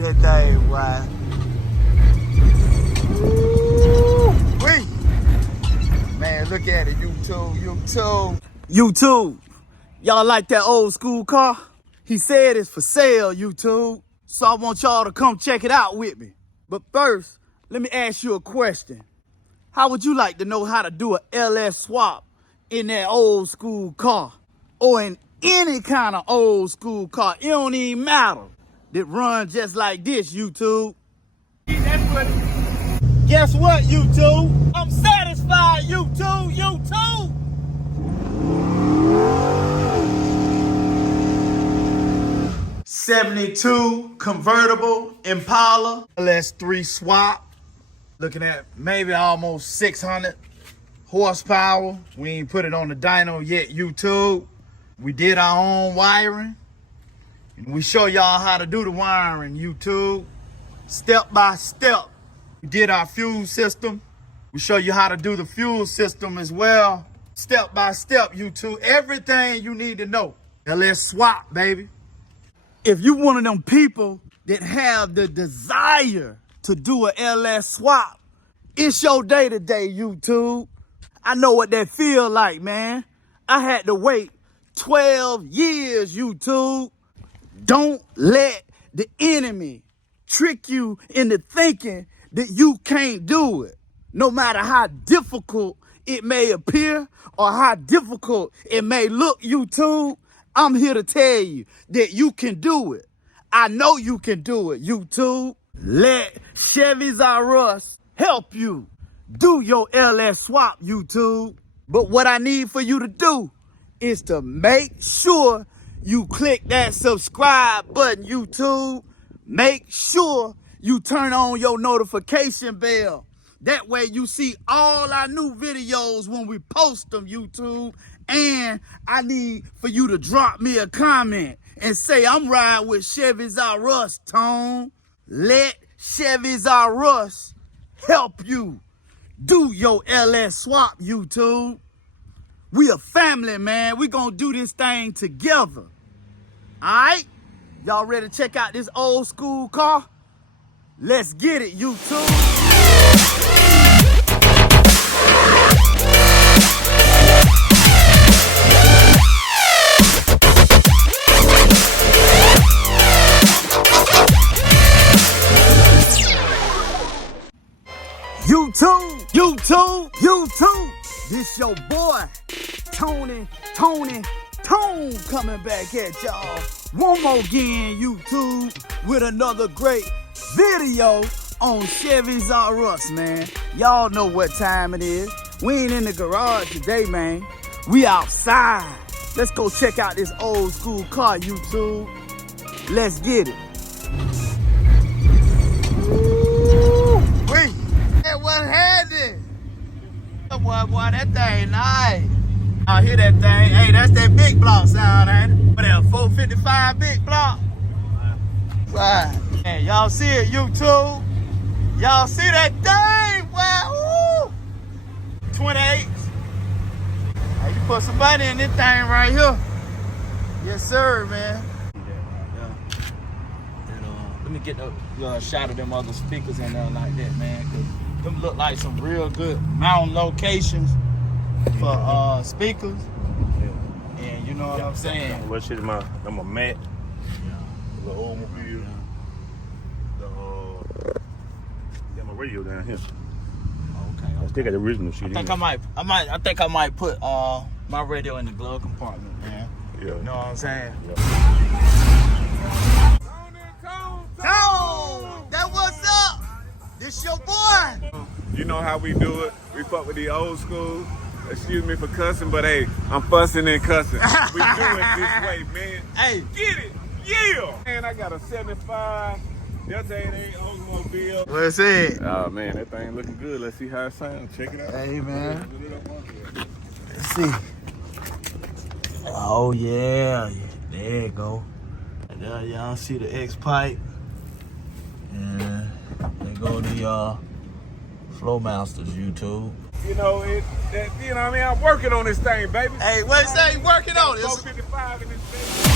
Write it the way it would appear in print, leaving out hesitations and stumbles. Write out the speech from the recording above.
at that thing, boy. Wait. Man, look at it, YouTube. YouTube, y'all like that old school car? He said it's for sale, YouTube. So I want y'all to come check it out with me. But first, let me ask you a question. How would you like to know how to do a LS swap in that old school car? Or in any kind of old school car? It don't even matter. That runs just like this, YouTube. That's what. Guess what, YouTube? I'm satisfied, YouTube. 72 convertible Impala LS3 swap. Looking at maybe almost 600 horsepower. We ain't put it on the dyno yet, YouTube. We did our own wiring. And we show y'all how to do the wiring, YouTube. Step by step. We did our fuel system. We show you how to do the fuel system as well. Step by step, YouTube. Everything you need to know. LS swap, baby. If you one of them people that have the desire to do a LS swap, it's your day today, YouTube. I know what that feel like, man. I had to wait 12 years, YouTube. Don't let the enemy trick you into thinking that you can't do it. No matter how difficult it may appear or how difficult it may look, YouTube, I'm here to tell you that you can do it. I know you can do it, YouTube. Let Chevys R Us help you do your LS swap, YouTube. But what I need for you to do is to make sure you click that subscribe button, YouTube. Make sure you turn on your notification bell. That way you see all our new videos when we post them, YouTube. And I need for you to drop me a comment and say, I'm riding with Chevys R Us, Tone. Let Chevys R Us help you do your LS swap, YouTube. We a family, man. We gonna do this thing together. All right? Y'all ready to check out this old school car? Let's get it, YouTube. YouTube. This your boy, Tone coming back at y'all one more again, YouTube, with another great video on Chevys R Us, man. Y'all know what time it is. We ain't in the garage today, man. We outside. Let's go check out this old school car, YouTube. Let's get it. Wait, that was handy. Boy, that thing nice. I hear that thing. Hey, that's that big block sound, ain't it? What that 455 big block? Right. Hey, y'all see it, YouTube? Y'all see that thing? Wow. 28. Hey, you put some money in this thing right here. Yes, sir, man. Let me get a shot of them other speakers in there like that, man. Cause them look like some real good mountain locations for speakers. And you know what I'm saying? What shit am I? I'm a mat. The old mobile. Got my radio down here. Okay. I still got the original shit. I think I might put my radio in the glove compartment, man. Yeah. You know what I'm saying? Yeah. Tone! That what's up? This your boy. You know how we do it. We fuck with the old school. Excuse me for cussing, but hey, I'm fussing and cussing. We do it this way, man. Hey, Get it! Yeah! Man, I got a 75. Delta 88 Oldsmobile. what's it? Oh man, that thing looking good. Let's see how it sounds. Check it out. Hey, man. Put it up on there. Let's see. Oh, yeah. There you go. There y'all see the X pipe. And there go the Flow Masters, YouTube. You know, you know what I mean? I'm working on this thing, baby. Hey, what you say? You working on it? 455 in this thing.